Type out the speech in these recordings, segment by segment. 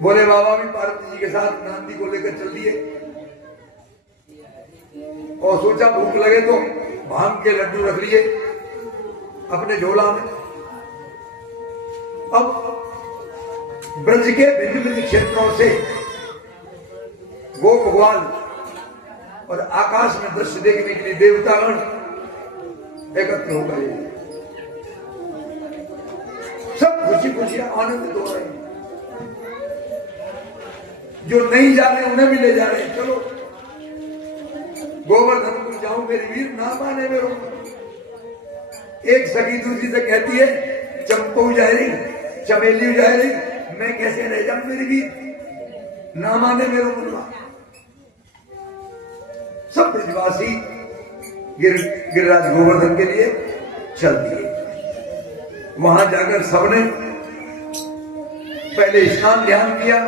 भोले बाबा भी पार्वती जी के साथ नांदी को लेकर चल दिए और सोचा भूख लगे तो भांग के लड्डू रख लिए अपने झोला में। अब ब्रज के भिन्न भिन्न क्षेत्रों से गोप ग्वाल और आकाश में दृश्य देखने के लिए देवतागण एकत्र हो गए। सब खुशी खुशी आनंदित हो रहे हैं। जो नहीं जा रहे उन्हें भी ले जा रहे हैं। चलो गोवर्धन को जाऊं मेरे वीर, ना माने मेरे। एक सखी दूसरी से कहती है चंपू जा रही, चमेली जा रही, मैं कैसे रह जाऊं मेरी वीर, ना माने मेरे मुन्ना। सब ब्रजवासी गिरिराज गोवर्धन के लिए चल दिए। वहां जाकर सबने पहले स्नान ध्यान किया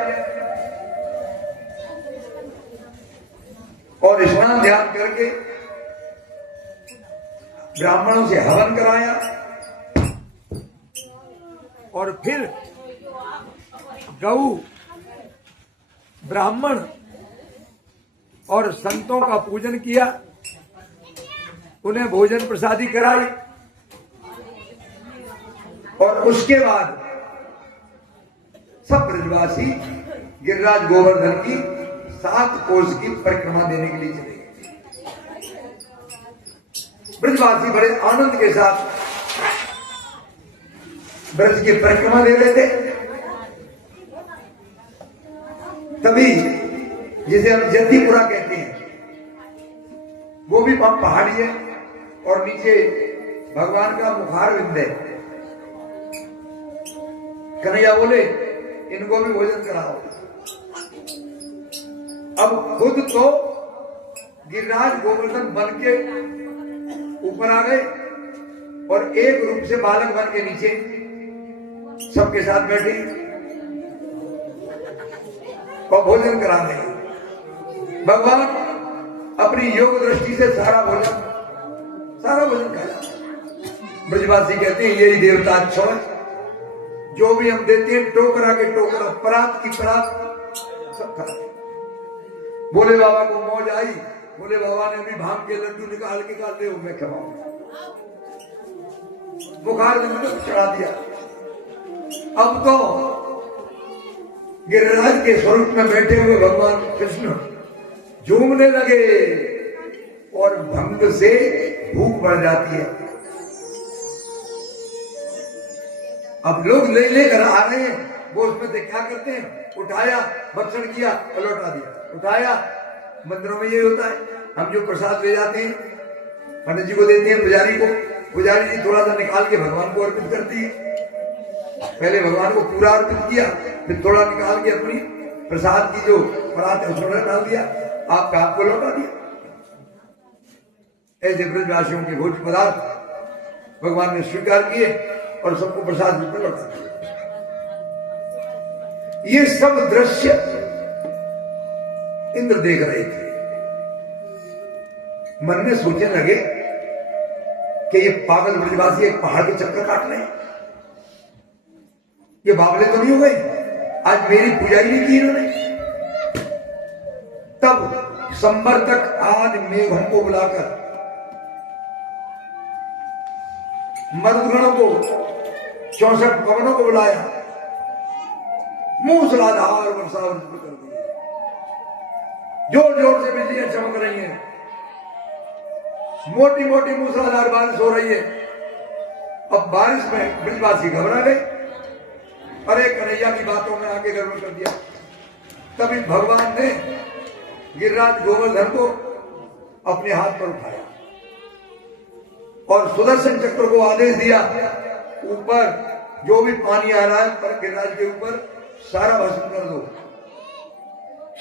और स्नान ध्यान करके ब्राह्मणों से हवन कराया और फिर गौ, ब्राह्मण और संतों का पूजन किया, उन्हें भोजन प्रसादी कराई और उसके बाद सब ब्रजवासी गिरिराज गोवर्धन की 7 कोस की परिक्रमा देने के लिए चले गए। ब्रजवासी बड़े आनंद के साथ ब्रज की परिक्रमा दे रहे थे। तभी जिसे हम जद्दीपुरा कहते हैं, वो भी पहाड़ी है और नीचे भगवान का मुखार बिंद है। कन्हैया बोले इनको भी भोजन कराओ। अब खुद तो गिरिराज गोवर्धन बन के ऊपर आ गए और एक रूप से बालक बन के नीचे सबके साथ बैठे और भोजन करा रहे हैं। भगवान अपनी योग दृष्टि से सारा भोजन खाया। ब्रजवासी कहते हैं यही देवता अच्छा है, जो भी हम देते हैं टोकरा के टोकरा, परात की परात सब खाते। भोले बाबा को मौज आई। भोले बाबा ने भी भांग के लड्डू निकाल के कहा ले मैं खवाऊंगा। बुखार ने चढ़ा दिया। अब तो गिरिराज के स्वरूप में बैठे हुए भगवान कृष्ण झूमने लगे और भंग से भूख बढ़ जाती है। अब लोग ले लेकर आ रहे हैं, वो उसमें से क्या करते हैं, उठाया, भक्षण किया और लौटा दिया। उठाया, मंदिरों में ये होता है, हम जो प्रसाद ले जाते हैं पंडित जी को देते हैं, पुजारी को, पुजारी जी थोड़ा सा निकाल के भगवान को अर्पित करती है। पहले भगवान को पूरा अर्पित किया, फिर थोड़ा निकाल के अपनी प्रसाद की जो परात है उसमें डाल दिया, आपको लौटा दिया। ऐसे ब्रजवासियों के भोज्य पदार्थ भगवान ने स्वीकार किए और सबको प्रसाद रूप में लौटा दिया। ये सब दृश्य इंद्र देख रहे थे। मन में सोचने लगे कि ये पागल ब्रजवासी एक पहाड़ के चक्कर काट रहे हैं, ये बावले तो नहीं हो गए, आज मेरी पूजा ही नहीं की इन्होंने। तब संवर्तक आदि मेघों को बुलाकर मरुदगणों को, 64 पवनों को बुलाया, मूसलाधार वर्षा कर दी। जोर जोर से बिजलियां चमक रही हैं, मोटी मोटी मूसलाधार बारिश हो रही है। अब बारिश में ब्रजवासी घबरा गए, अरे कन्हैया की बातों में आगे गड़बड़ कर दिया। तभी भगवान ने गिरिराज गोवर्धन को अपने हाथ पर उठाया और सुदर्शन चक्र को आदेश दिया, ऊपर जो भी पानी आ रहा है पर गिरिराज के ऊपर सारा भस्म कर दो।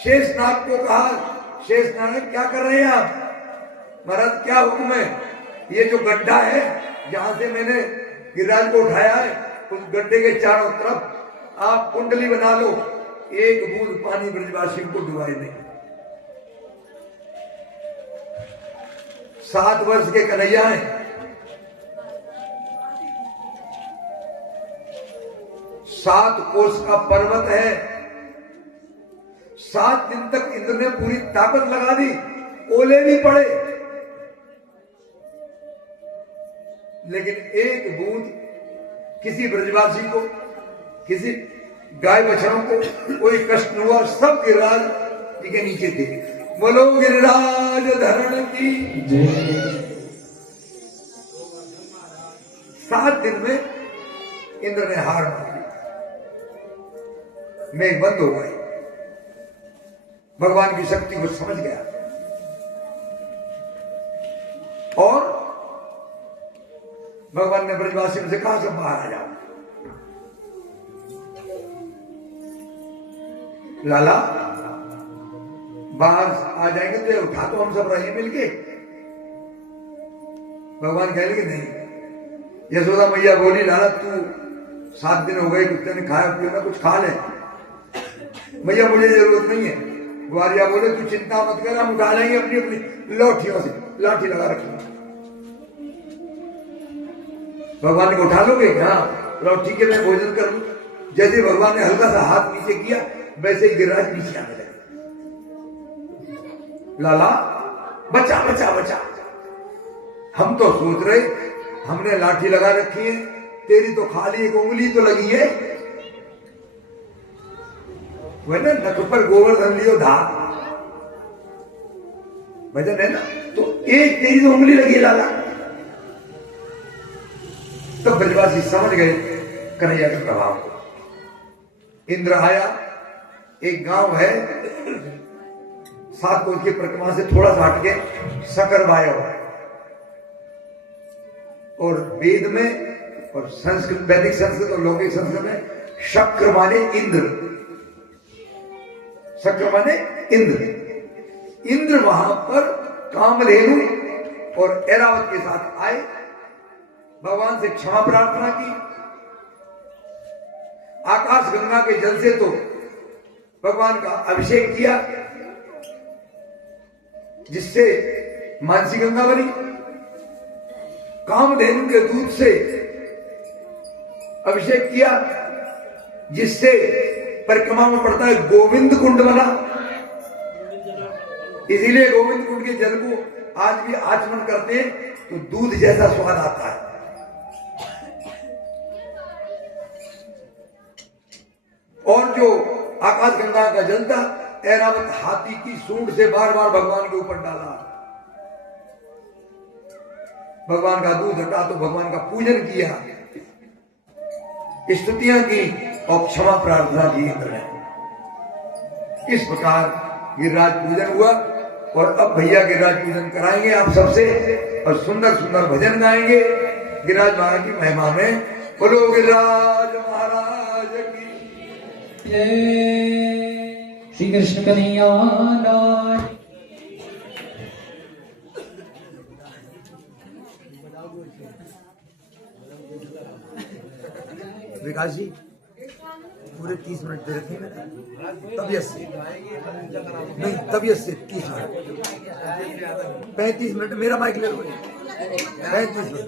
शेषनाग को कहा, शेषनाग क्या कर रहे हैं आप महाराज, क्या हुक्म है? ये जो गड्ढा है जहां से मैंने गिरिराज को उठाया है, उस गड्ढे के चारों तरफ आप कुंडली बना लो, एक बूंद पानी ब्रजवासियों को डुबाए नहीं। 7 वर्ष के कन्हैया हैं, 7 कोस का पर्वत है, 7 दिन तक इंद्र ने पूरी ताकत लगा दी, ओले भी पड़े, लेकिन एक बूंद किसी ब्रजवासी को, किसी गाय बछड़ों को कोई कष्ट हुआ। सब गिरिराज जी के नीचे थे। बोलो गिरिराज धरण की। 7 दिन में इंद्र ने हार मान ली, मेघ बंद हो गए। भगवान की शक्ति को समझ गया और भगवान ने ब्रजवासियों से कहा सब बाहर आ जाओ। लाला बाहर आ जाएंगे तो उठा तो हम सब रहे मिलके। भगवान कह लगे नहीं। यशोदा मैया बोली लाला तू 7 दिन हो गए कुत्ते ने खाया पिया, कुछ खा ले। भैया मुझे जरूरत नहीं है। ग्वारिया बोले तू चिंता मत कर, हम उठा लेंगे अपनी अपनी लाठियों से, लाठी लगा रखी। भगवान को उठा लोगे? हाँ। लो ठीक है, मैं भोजन कर लूं। जैसे भगवान ने हल्का सा हाथ नीचे किया वैसे ही गिरिराज नीचे आने लगे। लाला बचा बचा बचा। हम तो सोच रहे हमने लाठी लगा रखी है, तेरी तो खाली एक उंगली तो लगी है। वह ना नख पर गोवर्धन लियो धार, भजन है ना, तो एक तेरी तो उंगली लगी लाला। तो ब्रजवासी समझ गए कन्हैया के प्रभाव को। इंद्र आया, एक गांव है 7 कोस की परिक्रमा से थोड़ा सा हटके सकरवायो है, और वेद में और संस्कृत, वैदिक संस्कृत और लौकिक संस्कृत में शक्र माने इंद्र, शक्र माने इंद्र। इंद्र वहां पर कामधेनु और ऐरावत के साथ आए, भगवान से क्षमा प्रार्थना की। आकाश गंगा के जल से तो भगवान का अभिषेक किया, जिससे मानसी गंगा बनी। कामधेनु के दूध से अभिषेक किया, जिससे परिक्रमा में पड़ता है गोविंद कुंड बना। इसीलिए गोविंद कुंड के जल को आज भी आचमन करते हैं तो दूध जैसा स्वाद आता है। और जो आकाश गंगा का जल था, ऐरावत हाथी की सूंड से बार बार भगवान के ऊपर डाला। भगवान का दूध हटा तो भगवान का पूजन किया, स्तुतियां की और क्षमा प्रार्थना की इंद्र ने। इस प्रकार गिरिराज पूजन हुआ। और अब भैया गिरिराज पूजन कराएंगे आप सबसे, और सुंदर सुंदर भजन गाएंगे गिरिराज महाराज की महिमा में। बोलो गिरिराज महाराज की जय। श्री कृष्ण कन्हैया लाल। विकास जी पूरे 30 मिनट दे रखे मैंने, तबीयत से नहीं, तबीयत से 30 मिनट, 35 मिनट मेरा माइक ले लो, 35 मिनट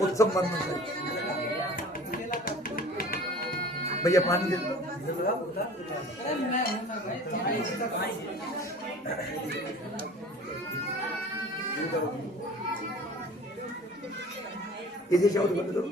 उत्सव मन में। भैया पानी दे दो। इसे शब्द बंद करो।